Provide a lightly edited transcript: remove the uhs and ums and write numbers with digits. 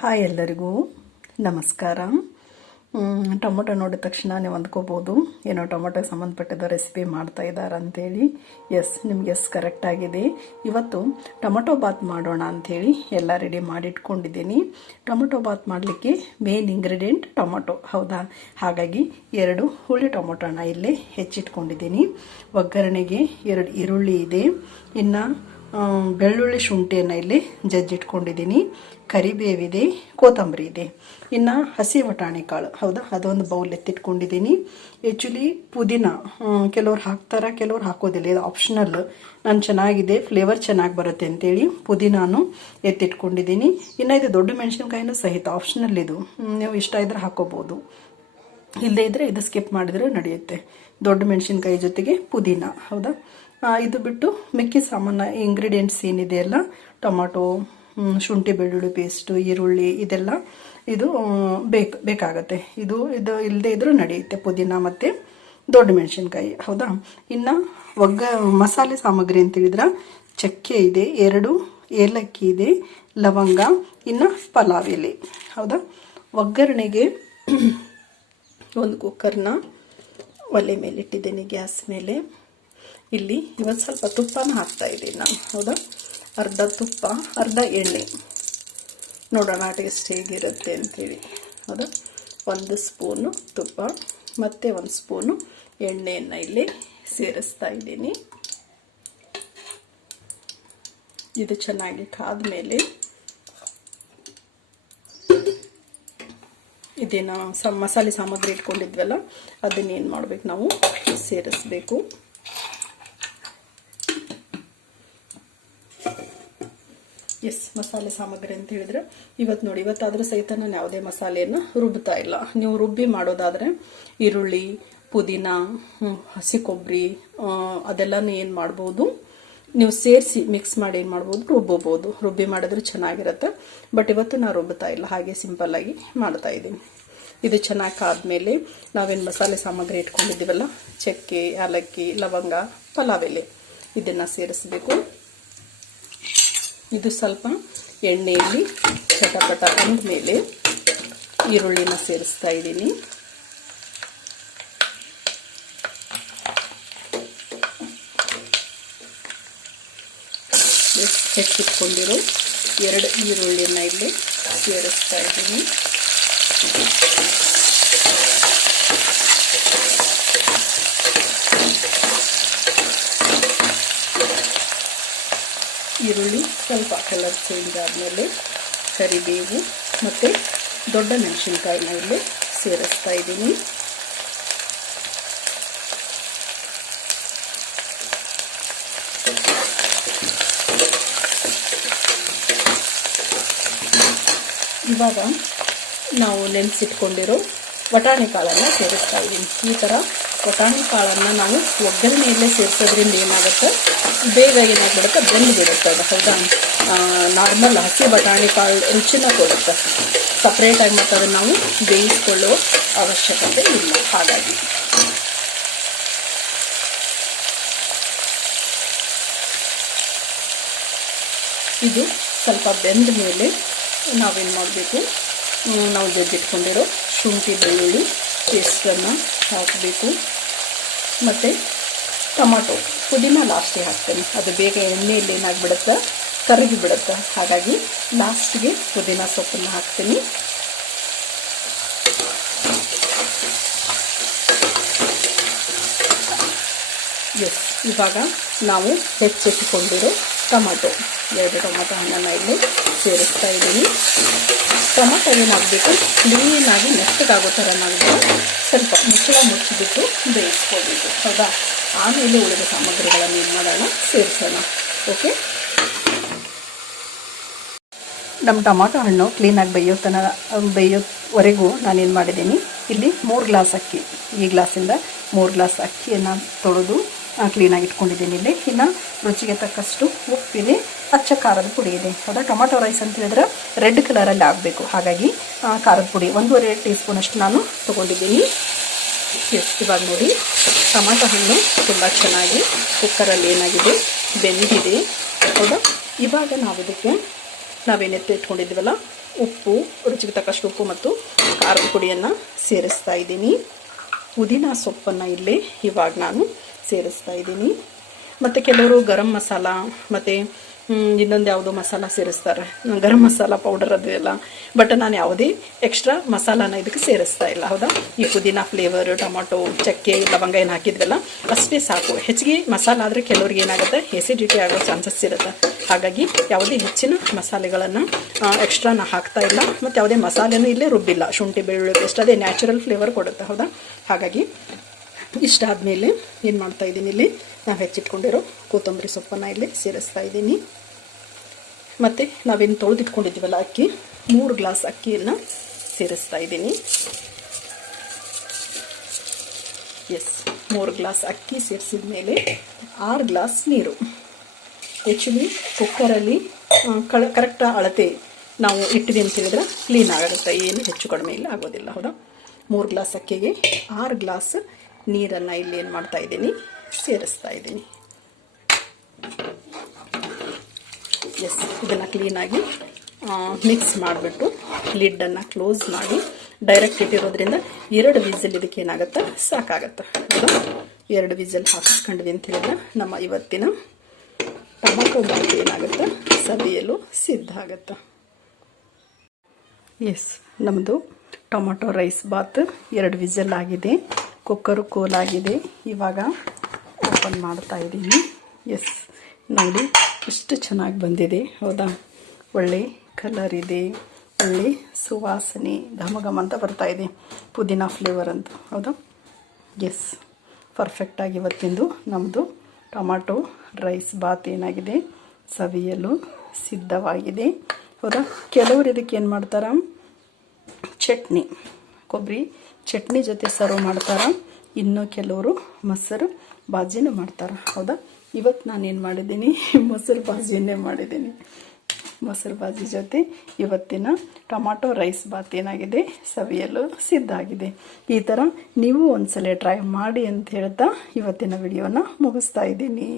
Hi ಎಲ್ಲರಿಗೂ ನಮಸ್ಕಾರ. Tomato ನೋಡಿದ ತಕ್ಷಣ ನೀವು ಅಂದ್ಕೋಬೋದು ಏನೋ ಟೊಮೊಟೊಗೆ ಸಂಬಂಧಪಟ್ಟಿದ್ದ ರೆಸಿಪಿ ಮಾಡ್ತಾ ಇದ್ದಾರೆ ಅಂತೇಳಿ. ನಿಮಗೆ ಕರೆಕ್ಟ್ ಆಗಿದೆ. ಇವತ್ತು ಟೊಮೊಟೊ ಬಾತ್ ಮಾಡೋಣ ಅಂಥೇಳಿ ಎಲ್ಲ ರೆಡಿ ಮಾಡಿಟ್ಕೊಂಡಿದ್ದೀನಿ. ಟೊಮೊಟೊ ಬಾತ್ ಮಾಡಲಿಕ್ಕೆ ಮೇನ್ ಇಂಗ್ರೀಡಿಯೆಂಟ್ ಟೊಮೊಟೊ, ಹೌದಾ? ಹಾಗಾಗಿ 2 ಹುಳಿ ಟೊಮೊಟೊನ ಇಲ್ಲೇ ಹೆಚ್ಚಿಟ್ಕೊಂಡಿದ್ದೀನಿ. ಒಗ್ಗರಣೆಗೆ 2 ಈರುಳ್ಳಿ ಇದೆ. ಇನ್ನು ಬೆಳ್ಳುಳ್ಳಿ ಶುಂಠಿಯನ್ನು ಇಲ್ಲಿ ಜಜ್ಜಿಟ್ಕೊಂಡಿದ್ದೀನಿ. ಕರಿಬೇವಿದೆ, ಕೊತ್ತಂಬರಿ ಇದೆ. ಇನ್ನು ಹಸಿ ಬಟಾಣಿ ಕಾಳು, ಹೌದಾ, ಅದೊಂದು ಬೌಲ್ ಎತ್ತಿಟ್ಕೊಂಡಿದ್ದೀನಿ. ಆ್ಯಕ್ಚುಲಿ ಪುದೀನ ಕೆಲವ್ರು ಹಾಕ್ತಾರೆ, ಕೆಲವ್ರು ಹಾಕೋದಿಲ್ಲ, ಇದು ಆಪ್ಷನಲ್. ನಾನು ಚೆನ್ನಾಗಿದೆ, ಫ್ಲೇವರ್ ಚೆನ್ನಾಗಿ ಬರುತ್ತೆ ಅಂತೇಳಿ ಪುದೀನಾನು ಎತ್ತಿಟ್ಕೊಂಡಿದ್ದೀನಿ. ಇನ್ನು ಇದು ದೊಡ್ಡ ಮೆಣಸಿನ್ಕಾಯಿನೂ ಸಹಿತ ಆಪ್ಷನಲ್. ಇದು ನೀವು ಇಷ್ಟ ಇದ್ರೆ ಹಾಕೋಬೋದು, ಇಲ್ಲದೇ ಇದ್ರೆ ಇದು ಸ್ಕಿಪ್ ಮಾಡಿದ್ರೆ ನಡೆಯುತ್ತೆ. ದೊಡ್ಡ ಮೆಣಸಿನ್ಕಾಯಿ ಜೊತೆಗೆ ಪುದೀನ, ಹೌದಾ? ಇದು ಬಿಟ್ಟು ಮಿಕ್ಕಿ ಸಾಮಾನು ಇಂಗ್ರೀಡಿಯೆಂಟ್ಸ್ ಏನಿದೆಯಲ್ಲ, ಟೊಮಾಟೊ, ಶುಂಠಿ ಬೆಳ್ಳುಳ್ಳಿ ಪೇಸ್ಟು, ಈರುಳ್ಳಿ, ಇದೆಲ್ಲ ಇದು ಬೇಕಾಗತ್ತೆ. ಇದು ಇಲ್ಲದೇ ಇದ್ರೂ ನಡೆಯುತ್ತೆ, ಪುದೀನ ಮತ್ತು ದೊಡ್ಡ ಮೆಣಸಿನ್ಕಾಯಿ, ಹೌದಾ? ಇನ್ನು ಮಸಾಲೆ ಸಾಮಗ್ರಿ ಅಂತ ಹೇಳಿದ್ರೆ ಚಕ್ಕೆ ಇದೆ, 2 ಏಲಕ್ಕಿ ಇದೆ, ಲವಂಗ, ಇನ್ನು ಪಲಾವ್ ಎಲೆ, ಹೌದಾ? ಒಗ್ಗರಣೆಗೆ ಒಂದು ಕುಕ್ಕರ್ನ ಒಲೆ ಮೇಲೆ ಇಟ್ಟಿದ್ದೀನಿ, ಗ್ಯಾಸ್ ಮೇಲೆ. ಇಲ್ಲಿ ಇವತ್ತು ಸ್ವಲ್ಪ ತುಪ್ಪನ ಹಾಕ್ತಾ ಇದ್ದೀನಿ ನಾನು, ಹೌದಾ? ಅರ್ಧ ತುಪ್ಪ, ಅರ್ಧ ಎಣ್ಣೆ. ನೋಡೋಣ ಟೇಸ್ಟ್ ಹೇಗಿರುತ್ತೆ ಅಂಥೇಳಿ, ಹೌದಾ? 1 ಸ್ಪೂನು ತುಪ್ಪ ಮತ್ತು 1 ಸ್ಪೂನು ಎಣ್ಣೆಯನ್ನು ಇಲ್ಲಿ ಸೇರಿಸ್ತಾ ಇದ್ದೀನಿ. ಇದು ಚೆನ್ನಾಗಿ ಕಾದ್ಮೇಲೆ ಇದೇನು ಮಸಾಲೆ ಸಾಮಗ್ರಿ ಇಟ್ಕೊಂಡಿದ್ವಲ್ಲ, ಅದನ್ನೇನು ಮಾಡಬೇಕು, ನಾವು ಸೇರಿಸ್ಬೇಕು. ಮಸಾಲೆ ಸಾಮಗ್ರಿ ಅಂತ ಹೇಳಿದ್ರೆ ಇವತ್ತಾದರೂ ಸಹಿತ ನಾನು ಯಾವುದೇ ಮಸಾಲೆಯನ್ನು ರುಬ್ತಾ ಇಲ್ಲ. ನೀವು ರುಬ್ಬಿ ಮಾಡೋದಾದರೆ ಈರುಳ್ಳಿ, ಪುದೀನ, ಹಸಿ ಕೊಬ್ಬರಿ ಅದೆಲ್ಲನೂ ಏನು ಮಾಡ್ಬೋದು, ನೀವು ಸೇರಿಸಿ ಮಿಕ್ಸ್ ಮಾಡಿ ಏನು ಮಾಡ್ಬೋದು, ರುಬ್ಬಬೋದು. ರುಬ್ಬಿ ಮಾಡಿದ್ರೆ ಚೆನ್ನಾಗಿರುತ್ತೆ. ಬಟ್ ಇವತ್ತು ನಾನು ರುಬ್ತಾ ಇಲ್ಲ, ಹಾಗೆ ಸಿಂಪಲ್ಲಾಗಿ ಮಾಡ್ತಾ ಇದ್ದೀನಿ. ಇದು ಚೆನ್ನಾಗಿ ಕಾದ್ಮೇಲೆ ನಾವೇನು ಮಸಾಲೆ ಸಾಮಗ್ರಿ ಇಟ್ಕೊಂಡಿದ್ದೀವಲ್ಲ, ಚಕ್ಕೆ, ಏಲಕ್ಕಿ, ಲವಂಗ, ಪಲಾವ್ ಎಲೆ, ಇದನ್ನು ಸೇರಿಸಬೇಕು. ಇದು ಸ್ವಲ್ಪ ಎಣ್ಣೆಯಲ್ಲಿ ಚಟಪಟ ಅಂದಮೇಲೆ ಈರುಳ್ಳಿನ ಸೇರಿಸ್ತಾ ಇದ್ದೀನಿ. ಹೆಚ್ಚಿಟ್ಕೊಂಡಿರೋ 2 ಈರುಳ್ಳಿನ ಇಲ್ಲಿ ಸೇರಿಸ್ತಾ ಇದ್ದೀನಿ. ಈರುಳ್ಳಿ ಸ್ವಲ್ಪ ಕಲರ್ ಚೇಂಜ್ ಆದಮೇಲೆ ಕರಿಬೇವು ಮತ್ತು ದೊಡ್ಡ ಮೆಣಸಿನ್ಕಾಯಿನ ಇಲ್ಲಿ ಸೇರಿಸ್ತಾ ಇದ್ದೀನಿ. ಇವಾಗ ನಾವು ನೆನೆಸಿಟ್ಕೊಂಡಿರೋ ಬಟಾಣಿ ಕಾಳನ್ನು ಸೇರಿಸ್ತಾ ಇದ್ದೀನಿ. ಈ ಥರ ಬಟಾಣಿ ಕಾಳನ್ನು ನಾವು ಒಗ್ಗರಣೆಯಲ್ಲೇ ಸೇರಿಸೋದ್ರಿಂದ ಏನಾಗುತ್ತೆ, ಬೇಗ ಏನಾಗ್ಬಿಡುತ್ತೆ, ಬೆಂದು ಬಿಡುತ್ತೆ ಅದು, ಹೌದಾ? ನಾರ್ಮಲ್ ಹಸಿ ಬಟಾಣಿ ಕಾಳು ರುಚಿನ ಕೊಡುತ್ತೆ. ಸಪ್ರೇಟಾಗಿ ಮತ್ತು ಅದನ್ನು ನಾವು ಬೇಯಿಸ್ಕೊಳ್ಳೋ ಅವಶ್ಯಕತೆ ಇಲ್ಲ. ಹಾಗಾಗಿ ಇದು ಸ್ವಲ್ಪ ಬೆಂದ ಮೇಲೆ ನಾವೇನು ಮಾಡಬೇಕು, ನಾವು ಜಜ್ಜಿಟ್ಕೊಂಡಿರೋ ಶುಂಠಿ ಬೆಳ್ಳುಳ್ಳಿ ಪೇಸ್ಟನ್ನು ಹಾಕಬೇಕು. ಮತ್ತು ಟೊಮಾಟೊ, ಪುದೀನ ಲಾಸ್ಟಿಗೆ ಹಾಕ್ತೇನೆ, ಅದು ಬೇಗ ಎಣ್ಣೆಯಲ್ಲಿ ಏನಾಗ್ಬಿಡುತ್ತೆ, ಕರಗಿ ಬಿಡುತ್ತೆ. ಹಾಗಾಗಿ ಲಾಸ್ಟಿಗೆ ಪುದೀನ ಸೊಪ್ಪನ್ನು ಹಾಕ್ತೀನಿ. ಇವಾಗ ನಾವು ಹೆಚ್ಚಿಟ್ಕೊಂಡಿರೋ ಟೊಮಾಟೊ, 2 ಟೊಮಾಟೊ ಹಣ್ಣನ್ನು ಇಲ್ಲಿ ಸೇರಿಸ್ತಾ ಇದ್ದೀನಿ. ಟೊಮಾಟೊ ಏನಾಗಬೇಕು, ಕ್ಲೀನಾಗಿ ಮೆತ್ತಗಾಗೋ ಥರ ಮಾಡಬೇಕು. ಸ್ವಲ್ಪ ಮುಚ್ಚಳ ಮುಚ್ಚಿಬಿಟ್ಟು ಬೇಯಿಸ್ಕೋಬೇಕು, ಹೌದಾ? ಆಮೇಲೆ ಉಳಿದ ಸಾಮಗ್ರಿಗಳನ್ನು ಏನು ಮಾಡೋಣ, ಸೇರಿಸೋಣ. ಓಕೆ, ನಮ್ಮ ಟೊಮಾಟೊ ಹಣ್ಣು ಕ್ಲೀನಾಗಿ ಬೇಯೋವರೆಗೂ ನಾನೇನು ಮಾಡಿದ್ದೀನಿ, ಇಲ್ಲಿ 3 ಗ್ಲಾಸ್ ಅಕ್ಕಿ, ಈ ಗ್ಲಾಸಿಂದ 3 ಗ್ಲಾಸ್ ಅಕ್ಕಿಯನ್ನು ತೊಳೆದು ಕ್ಲೀನಾಗಿ ಇಟ್ಕೊಂಡಿದ್ದೀನಿ. ಇಲ್ಲಿ ಇನ್ನು ರುಚಿಗೆ ತಕ್ಕಷ್ಟು ಉಪ್ಪಿದೆ, ಅಚ್ಚ ಖಾರದ ಪುಡಿ ಇದೆ, ಹೌದಾ? ಟೊಮಾಟೊ ರೈಸ್ ಅಂತ ಹೇಳಿದ್ರೆ ರೆಡ್ ಕಲರಲ್ಲಿ ಆಗಬೇಕು. ಹಾಗಾಗಿ ಖಾರದ ಪುಡಿ 1.5 ಟೀ ಸ್ಪೂನಷ್ಟು ನಾನು ತೊಗೊಂಡಿದ್ದೀನಿ. ಇವಾಗ ನೋಡಿ, ಟೊಮಾಟೊ ಹಣ್ಣು ತುಂಬ ಚೆನ್ನಾಗಿ ಕುಕ್ಕರಲ್ಲಿ ಏನಾಗಿದೆ, ಬೆಂದಿದೆ, ಹೌದಾ? ಇವಾಗ ನಾವು ಇದಕ್ಕೆ ನಾವೇನು ಎತ್ತಿಟ್ಕೊಂಡಿದ್ವಲ್ಲ ಉಪ್ಪು, ರುಚಿಗೆ ತಕ್ಕಷ್ಟು ಉಪ್ಪು ಮತ್ತು ಖಾರದ ಪುಡಿಯನ್ನು ಸೇರಿಸ್ತಾ ಇದ್ದೀನಿ. ಪುದೀನ ಸೊಪ್ಪನ್ನು ಇಲ್ಲಿ ಇವಾಗ ನಾನು ಸೇರಿಸ್ತಾ ಇದ್ದೀನಿ. ಮತ್ತು ಕೆಲವರು ಗರಂ ಮಸಾಲ ಮತ್ತು ಇನ್ನೊಂದು ಯಾವುದೋ ಮಸಾಲ ಸೇರಿಸ್ತಾರೆ, ಗರಂ ಮಸಾಲ ಪೌಡರ್ ಅದು ಎಲ್ಲ. ಬಟ್ ನಾನು ಯಾವುದೇ ಎಕ್ಸ್ಟ್ರಾ ಮಸಾಲಾನ ಇದಕ್ಕೆ ಸೇರಿಸ್ತಾ ಇಲ್ಲ. ಹೌದಾ, ಈ ಪುದೀನ ಫ್ಲೇವರ್, ಟೊಮೊಟೊ, ಚಕ್ಕೆ, ಲವಂಗ ಏನು ಹಾಕಿದ್ವಲ್ಲ ಅಷ್ಟೇ ಸಾಕು. ಹೆಚ್ಚಿಗೆ ಮಸಾಲ ಆದರೆ ಕೆಲವ್ರಿಗೆ ಏನಾಗುತ್ತೆ, ಎಸಿಡಿಟಿ ಆಗೋ ಚಾನ್ಸಸ್ ಇರುತ್ತೆ. ಹಾಗಾಗಿ ಯಾವುದೇ ಹೆಚ್ಚಿನ ಮಸಾಲೆಗಳನ್ನು ಎಕ್ಸ್ಟ್ರಾನ ಹಾಕ್ತಾ ಇಲ್ಲ ಮತ್ತು ಯಾವುದೇ ಮಸಾಲೆನೂ ಇಲ್ಲೇ ರುಬ್ಬಿಲ್ಲ. ಶುಂಠಿ ಬೆಳ್ಳುಳ್ಳಿ ಪೇಸ್ಟ್ ಅದೇ ನ್ಯಾಚುರಲ್ ಫ್ಲೇವರ್ ಕೊಡುತ್ತೆ. ಹೌದಾ, ಹಾಗಾಗಿ ಇಷ್ಟಾದಮೇಲೆ ಏನು ಮಾಡ್ತಾಯಿದ್ದೀನಿ, ಇಲ್ಲಿ ನಾವು ಹೆಚ್ಚಿಟ್ಕೊಂಡಿರೋ ಕೊತ್ತಂಬರಿ ಸೊಪ್ಪನ್ನು ಇಲ್ಲಿ ಸೇರಿಸ್ತಾ ಇದ್ದೀನಿ. ಮತ್ತು ನಾವೇನು ತೊಳೆದಿಟ್ಕೊಂಡಿದ್ದೀವಲ್ಲ ಅಕ್ಕಿ, 3 ಗ್ಲಾಸ್ ಅಕ್ಕಿಯನ್ನು ಸೇರಿಸ್ತಾ ಇದ್ದೀನಿ. 3 ಗ್ಲಾಸ್ ಅಕ್ಕಿ ಸೇರಿಸಿದ ಮೇಲೆ 6 ಗ್ಲಾಸ್ ನೀರು. ಆ್ಯಕ್ಚುಲಿ ಕುಕ್ಕರಲ್ಲಿ ಕರೆಕ್ಟ್ ಅಳತೆ ನಾವು ಇಟ್ಟಿವಿ ಅಂತ ಹೇಳಿದ್ರೆ ಕ್ಲೀನ್ ಆಗುತ್ತೆ, ಏನು ಹೆಚ್ಚು ಕಡಿಮೆ ಇಲ್ಲ ಆಗೋದಿಲ್ಲ. ಹೌದಾ, 3 ಗ್ಲಾಸ್ ಅಕ್ಕಿಗೆ 6 ಗ್ಲಾಸ್ ನೀರನ್ನು ಇಲ್ಲಿ ಏನು ಮಾಡ್ತಾ ಇದ್ದೀನಿ, ಸೇರಿಸ್ತಾ ಇದ್ದೀನಿ. ಇದನ್ನು ಕ್ಲೀನಾಗಿ ಮಿಕ್ಸ್ ಮಾಡಿಬಿಟ್ಟು ಲಿಡ್ಡನ್ನು ಕ್ಲೋಸ್ ಮಾಡಿ ಡೈರೆಕ್ಟ್ ಇಟ್ಟಿರೋದ್ರಿಂದ 2 ವಿಸಿಲ್ ಇದಕ್ಕೆ ಏನಾಗುತ್ತೆ, ಸಾಕಾಗತ್ತೆ. ಹೌದಾ, 2 ವಿಸಿಲ್ ಹಾಕಿಸ್ಕೊಂಡ್ವಿ ಅಂತ ಹೇಳಿದ್ರೆ ನಮ್ಮ ಇವತ್ತಿನ ಟೊಮೊಟೊ ಬಾತ್ ಏನಾಗುತ್ತೆ, ಸವಿಯಲು ಸಿದ್ಧ ಆಗುತ್ತೆ. ನಮ್ಮದು ಟೊಮೊಟೊ ರೈಸ್ ಬಾತ್ 2 ವಿಸಿಲ್ ಆಗಿದೆ, ಕುಕ್ಕರು ಕೂಲಾಗಿದೆ. ಇವಾಗ ಓಪನ್ ಮಾಡ್ತಾ ಇದ್ದೀನಿ. ನೋಡಿ ಎಷ್ಟು ಚೆನ್ನಾಗಿ ಬಂದಿದೆ. ಹೌದಾ, ಒಳ್ಳೆ ಕಲರ್ ಇದೆ, ಒಳ್ಳೆ ಸುವಾಸನೆ, ಘಮ ಘಮ ಅಂತ ಬರ್ತಾಯಿದೆ, ಪುದೀನ ಫ್ಲೇವರ್ ಅಂತ. ಹೌದಾ, ಪರ್ಫೆಕ್ಟಾಗಿ ಇವತ್ತಿಂದು ನಮ್ಮದು ಟೊಮ್ಯಾಟೊ ರೈಸ್ ಬಾತ್ ಏನಾಗಿದೆ, ಸವಿಯಲು ಸಿದ್ಧವಾಗಿದೆ. ಹೌದಾ, ಕೆಲವರು ಇದಕ್ಕೆ ಏನು ಮಾಡ್ತಾರೆ, ಚಟ್ನಿ, ಕೊಬ್ಬರಿ ಚಟ್ನಿ ಜೊತೆ ಸರ್ವ್ ಮಾಡ್ತಾರೆ. ಇನ್ನು ಕೆಲವರು ಮೊಸರು ಬಾಜಿನೂ ಮಾಡ್ತಾರೆ. ಹೌದಾ, ಇವತ್ತು ನಾನೇನು ಮಾಡಿದ್ದೀನಿ, ಮೊಸರು ಬಾಜಿಯನ್ನೇ ಮಾಡಿದ್ದೀನಿ. ಮೊಸರು ಬಾಜಿ ಜೊತೆ ಇವತ್ತಿನ ಟೊಮ್ಯಾಟೊ ರೈಸ್ ಬಾತ್ ಏನಾಗಿದೆ, ಸವಿಯಲು ಸಿದ್ಧ ಆಗಿದೆ. ಈ ಥರ ನೀವು ಒಂದ್ಸಲ ಟ್ರೈ ಮಾಡಿ ಅಂತ ಹೇಳ್ತಾ ಇವತ್ತಿನ ವಿಡಿಯೋನ ಮುಗಿಸ್ತಾ ಇದ್ದೀನಿ.